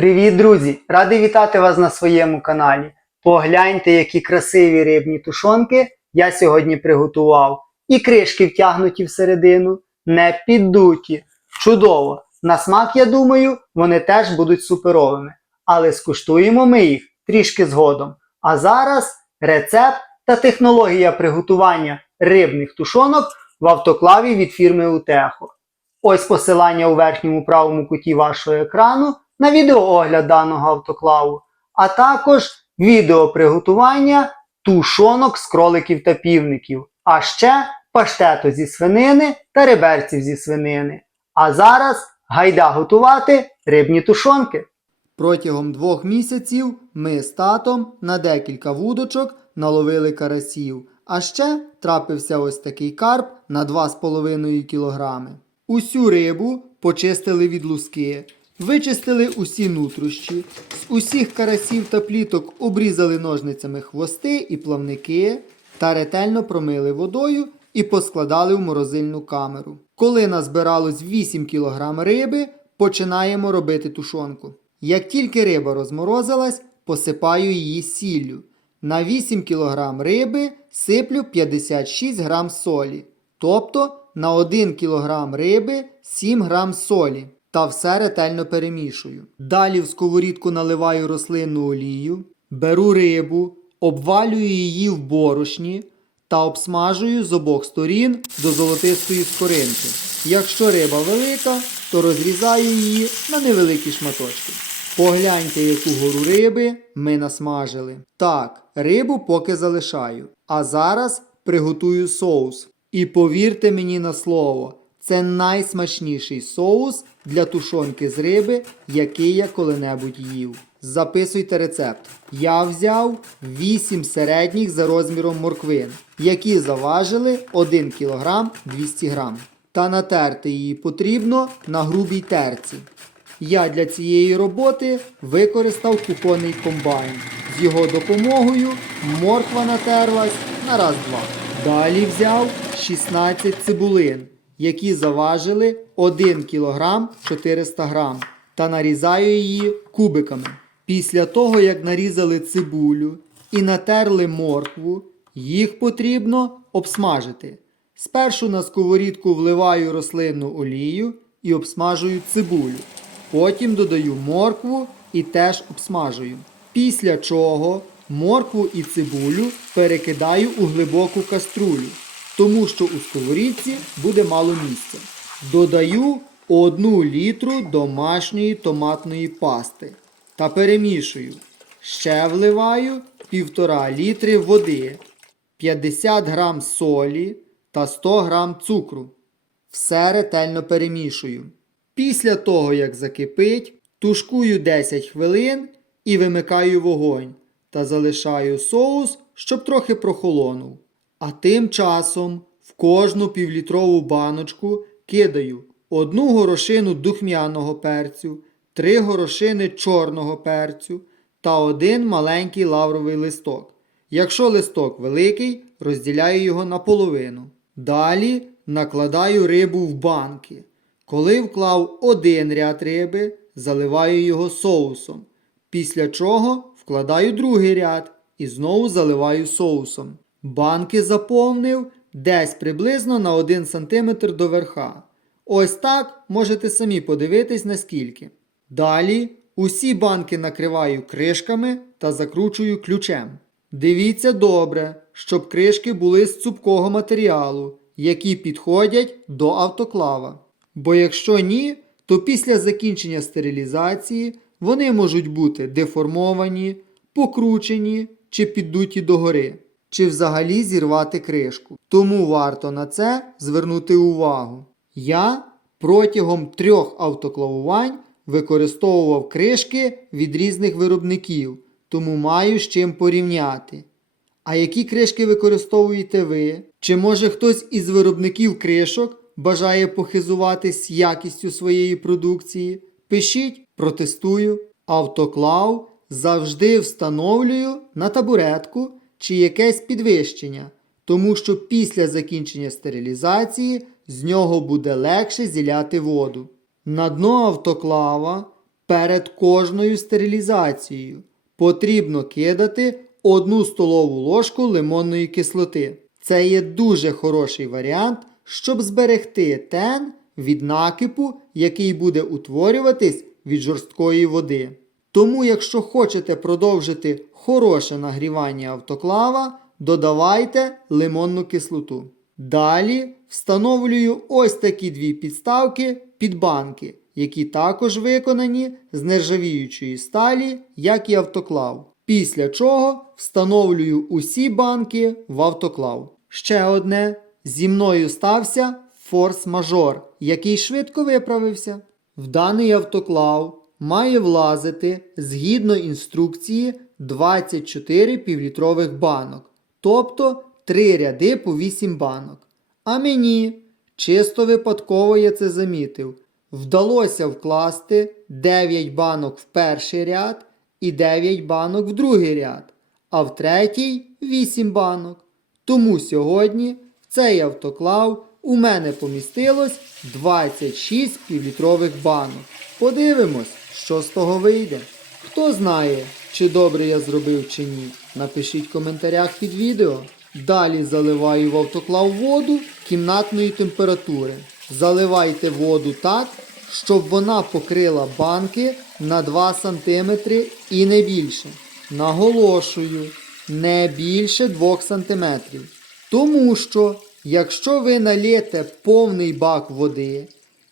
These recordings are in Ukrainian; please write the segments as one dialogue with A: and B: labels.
A: Привіт, друзі! Радий вітати вас на своєму каналі. Погляньте, які красиві рибні тушонки я сьогодні приготував. І кришки втягнуті всередину, не піддуті. Чудово! На смак, я думаю, вони теж будуть суперовими. Але скуштуємо ми їх трішки згодом. А зараз рецепт та технологія приготування рибних тушонок в автоклаві від фірми Утехо. Ось посилання у верхньому правому куті вашого екрану на відеоогляд даного автоклаву, а також відео приготування тушонок з кроликів та півників, а ще паштету зі свинини та реберців зі свинини. А зараз гайда готувати рибні тушонки. Протягом двох місяців ми з татом на декілька вудочок наловили карасів, а ще трапився ось такий карп на 2,5 кілограми. Усю рибу почистили від луски, вичистили усі нутрощі, з усіх карасів та пліток обрізали ножницями хвости і плавники та ретельно промили водою і поскладали в морозильну камеру. Коли назбиралось 8 кг риби, починаємо робити тушонку. Як тільки риба розморозилась, посипаю її сіллю. На 8 кг риби сиплю 56 г солі. Тобто на 1 кг риби 7 г солі. Та все ретельно перемішую. Далі в сковорідку наливаю рослинну олію, беру рибу, обвалюю її в борошні та обсмажую з обох сторін до золотистої скоринки. Якщо риба велика, то розрізаю її на невеликі шматочки. Погляньте, яку гору риби ми насмажили. Так, рибу поки залишаю. А зараз приготую соус. І повірте мені на слово, це найсмачніший соус для тушонки з риби, який я коли-небудь їв. Записуйте рецепт. Я взяв 8 середніх за розміром морквин, які заважили 1 кг 200 г. Та натерти її потрібно на грубій терці. Я для цієї роботи використав кухонний комбайн. З його допомогою морква натерлась на раз-два. Далі взяв 16 цибулин, які заважили 1 кг 400 г та нарізаю її кубиками. Після того, як нарізали цибулю і натерли моркву, їх потрібно обсмажити. Спершу на сковорідку вливаю рослинну олію і обсмажую цибулю. Потім додаю моркву і теж обсмажую. Після чого моркву і цибулю перекидаю у глибоку каструлю, тому що у сковорідці буде мало місця. Додаю 1 літру домашньої томатної пасти та перемішую. Ще вливаю 1,5 літри води, 50 грам солі та 100 грам цукру. Все ретельно перемішую. Після того, як закипить, тушкую 10 хвилин і вимикаю вогонь та залишаю соус, щоб трохи прохолонув. А тим часом в кожну півлітрову баночку кидаю одну горошину духмяного перцю, три горошини чорного перцю та один маленький лавровий листок. Якщо листок великий, розділяю його на половину. Далі накладаю рибу в банки. Коли вклав один ряд риби, заливаю його соусом. Після чого вкладаю другий ряд і знову заливаю соусом. Банки заповнив десь приблизно на 1 см до верха. Ось так можете самі подивитись наскільки. Далі усі банки накриваю кришками та закручую ключем. Дивіться добре, щоб кришки були з цупкого матеріалу, які підходять до автоклава. Бо якщо ні, то після закінчення стерилізації вони можуть бути деформовані, покручені чи піддуті догори, чи взагалі зірвати кришку. Тому варто на це звернути увагу. Я протягом трьох автоклавувань використовував кришки від різних виробників, тому маю з чим порівняти. А які кришки використовуєте ви? Чи може хтось із виробників кришок бажає похизуватись якістю своєї продукції? Пишіть, протестую. Автоклав завжди встановлюю на табуретку чи якесь підвищення, тому що після закінчення стерилізації з нього буде легше зіляти воду. На дно автоклава Перед кожною стерилізацією потрібно кидати одну столову ложку лимонної кислоти. Це є дуже хороший варіант, щоб зберегти тен від накипу, який буде утворюватись від жорсткої води. Тому, якщо хочете продовжити хороше нагрівання автоклава, додавайте лимонну кислоту. Далі встановлюю ось такі дві підставки під банки, які також виконані з нержавіючої сталі, як і автоклав. Після чого встановлюю усі банки в автоклав. Ще одне. Зі мною стався форс-мажор, який швидко виправився. В даний автоклав має влазити згідно інструкції 24 півлітрових банок, тобто 3 ряди по 8 банок. А мені, чисто випадково я це замітив, вдалося вкласти 9 банок в перший ряд і 9 банок в другий ряд, а в третій 8 банок. Тому сьогодні в цей автоклав у мене помістилось 26 півлітрових банок. Подивимось, що з того вийде. Хто знає, чи добре я зробив чи ні, напишіть в коментарях під відео. Далі заливаю в автоклав воду кімнатної температури. Заливайте воду так, щоб вона покрила банки на 2 см і не більше. Наголошую, не більше 2 см. Тому що, якщо ви налєте повний бак води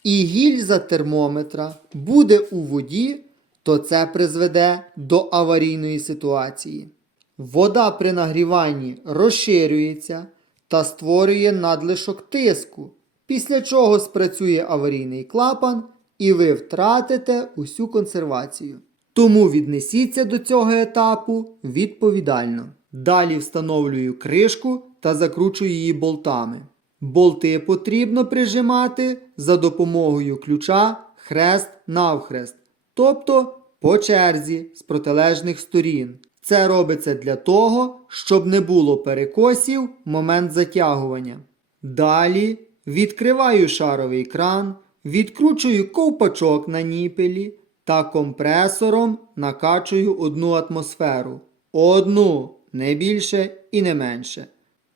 A: і гільза термометра буде у воді, то це призведе до аварійної ситуації. Вода при нагріванні розширюється та створює надлишок тиску, після чого спрацює аварійний клапан і ви втратите усю консервацію. Тому віднесіться до цього етапу відповідально. Далі встановлюю кришку та закручую її болтами. Болти потрібно прижимати за допомогою ключа хрест навхрест, тобто по черзі з протилежних сторін. Це робиться для того, щоб не було перекосів в момент затягування. Далі відкриваю шаровий кран, відкручую ковпачок на ніпелі та компресором накачую одну атмосферу. Одну, не більше і не менше.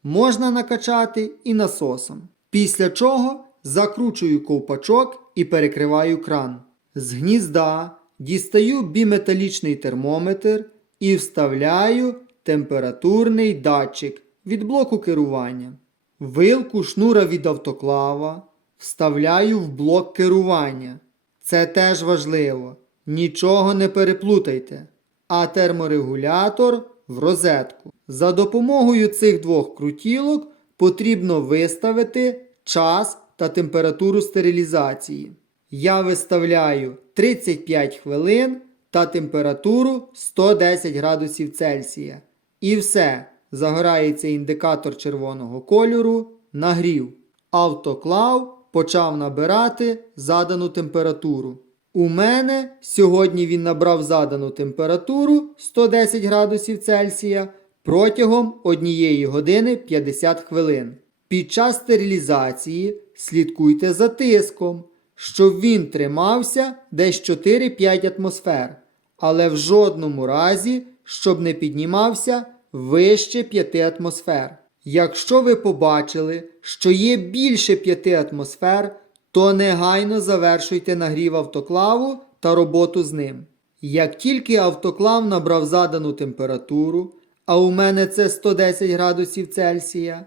A: Можна накачати і насосом. Після чого закручую ковпачок і перекриваю кран. З гнізда дістаю біметалічний термометр і вставляю температурний датчик від блоку керування. Вилку шнура від автоклава вставляю в блок керування. Це теж важливо. Нічого не переплутайте. А терморегулятор в розетку. За допомогою цих двох крутілок потрібно виставити час та температуру стерилізації. Я виставляю 35 хвилин та температуру 110 градусів Цельсія. І все, загорається індикатор червоного кольору, нагрів. Автоклав почав набирати задану температуру. У мене сьогодні він набрав задану температуру 110 градусів Цельсія протягом 1 години 50 хвилин. Під час стерилізації слідкуйте за тиском, щоб він тримався десь 4-5 атмосфер, але в жодному разі, щоб не піднімався вище 5 атмосфер. Якщо ви побачили, що є більше 5 атмосфер, то негайно завершуйте нагрів автоклаву та роботу з ним. Як тільки автоклав набрав задану температуру, а у мене це 110 градусів Цельсія,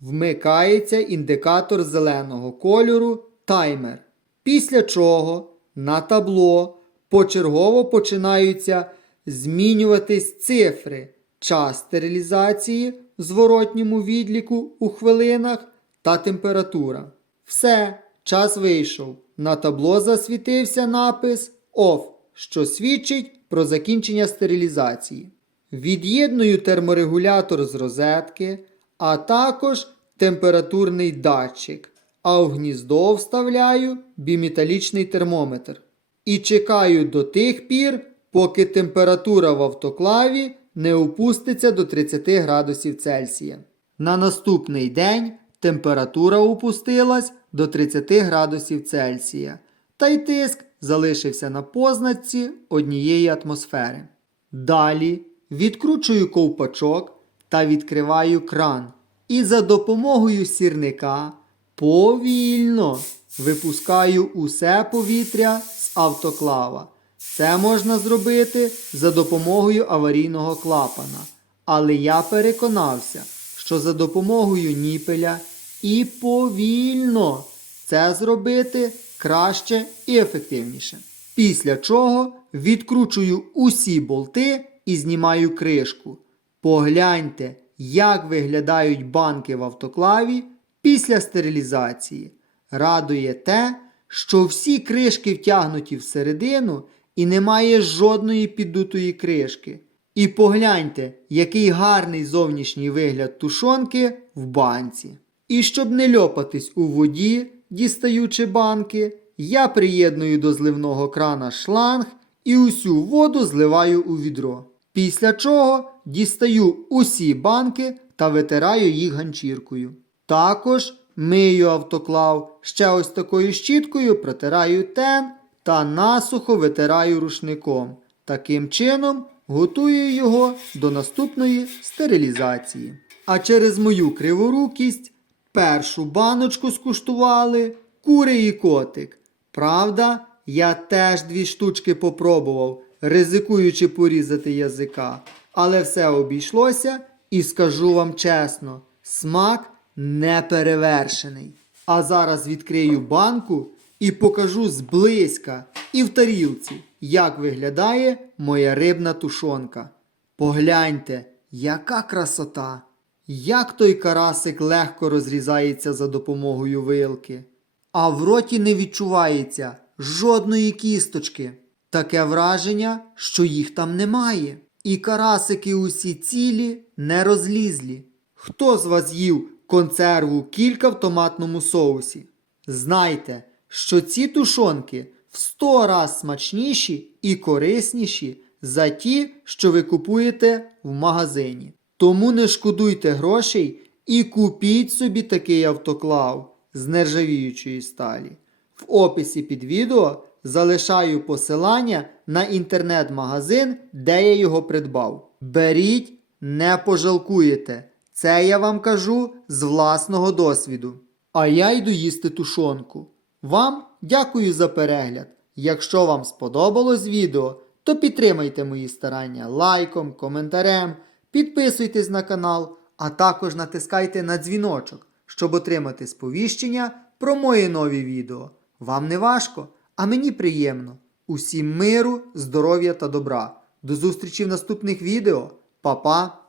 A: вмикається індикатор зеленого кольору таймер. Після чого на табло почергово починаються змінюватись цифри час стерилізації в зворотньому відліку у хвилинах та температура. Все, час вийшов. На табло засвітився напис OFF, що свідчить про закінчення стерилізації. Від'єдную терморегулятор з розетки, а також температурний датчик, а в гніздо вставляю біметалічний термометр. І чекаю до тих пір, поки температура в автоклаві не опуститься до 30 градусів Цельсія. На наступний день температура опустилась до 30 градусів Цельсія, та й тиск залишився на позначці однієї атмосфери. Далі відкручую ковпачок та відкриваю кран. І за допомогою сірника повільно випускаю усе повітря з автоклава. Це можна зробити за допомогою аварійного клапана. Але я переконався, що за допомогою ніпеля і повільно це зробити краще і ефективніше. Після чого відкручую усі болти і знімаю кришку. Погляньте, як виглядають банки в автоклаві після стерилізації. Радує те, що всі кришки втягнуті всередину і немає жодної піддутої кришки. І погляньте, який гарний зовнішній вигляд тушонки в банці. І щоб не льопатись у воді, дістаючи банки, я приєдную до зливного крана шланг і усю воду зливаю у відро. Після чого дістаю усі банки та витираю їх ганчіркою. Також мию автоклав ще ось такою щіткою, протираю тен та насухо витираю рушником. Таким чином готую його до наступної стерилізації. А через мою криворукість першу баночку скуштували кури і котик. Правда, я теж дві штучки попробував, ризикуючи порізати язика. Але все обійшлося і скажу вам чесно, смак неперевершений. А зараз відкрию банку і покажу зблизька і в тарілці, як виглядає моя рибна тушонка. Погляньте, яка красота! Як той карасик легко розрізається за допомогою вилки. А в роті не відчувається жодної кісточки. Таке враження, що їх там немає. І карасики усі цілі, не розлізлі. Хто з вас їв консерву кілька в томатному соусі? Знайте, що ці тушонки в 100 раз смачніші і корисніші за ті, що ви купуєте в магазині. Тому не шкодуйте грошей і купіть собі такий автоклав з нержавіючої сталі. В описі під відео залишаю посилання на інтернет-магазин, де я його придбав. Беріть, не пожалкуєте. Це я вам кажу з власного досвіду. А я йду їсти тушонку. Вам дякую за перегляд. Якщо вам сподобалось відео, то підтримайте мої старання лайком, коментарем, підписуйтесь на канал, а також натискайте на дзвіночок, щоб отримати сповіщення про мої нові відео. Вам не важко, а мені приємно. Усім миру, здоров'я та добра. До зустрічі в наступних відео. Па-па!